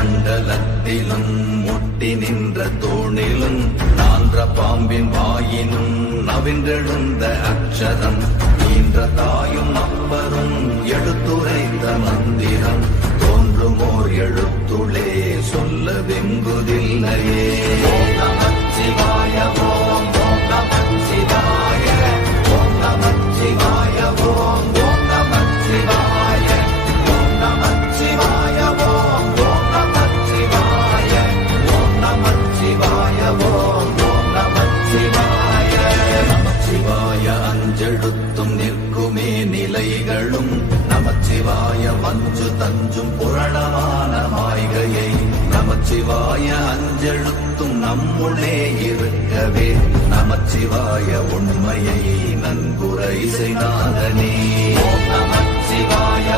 மண்டலத்திலும் முட்டி நின்ற தூணிலும் நான்ற பாம்பின் வாயினும் நவின்றெழுந்த அக்ஷரம் ஈன்ற தாயும் அப்பரும் எடுத்துரைத்த மந்திரம் தோன்றுமோர் எழுத்துளே சொல்ல வெங்குதில்லையே. ஓம் நமச்சிவாய ஓம் ஓம் நமச்சிவாய ஓம் நமச்சிவாய ஓம் ஓம் நமச்சிவாய ஓம் நமச்சிவாய ஓம் ஓம் நமச்சிவாய ஓம் நமச்சிவாய ஓம் ஓம் நமச்சிவாய. நமச்சிவாய அஞ்செழுத்தும் நிற்குமே நிலைகளும் நமச்சிவாய மஞ்சு தஞ்சும் புரணமான மாய்கையை நமச்சிவாய அஞ்செழுத்தும் நம்முள்ளே இருக்கவே நமச்சிவாய உண்மையை நன்குரை செய்தாதனே. ஓம் நமச்சிவாய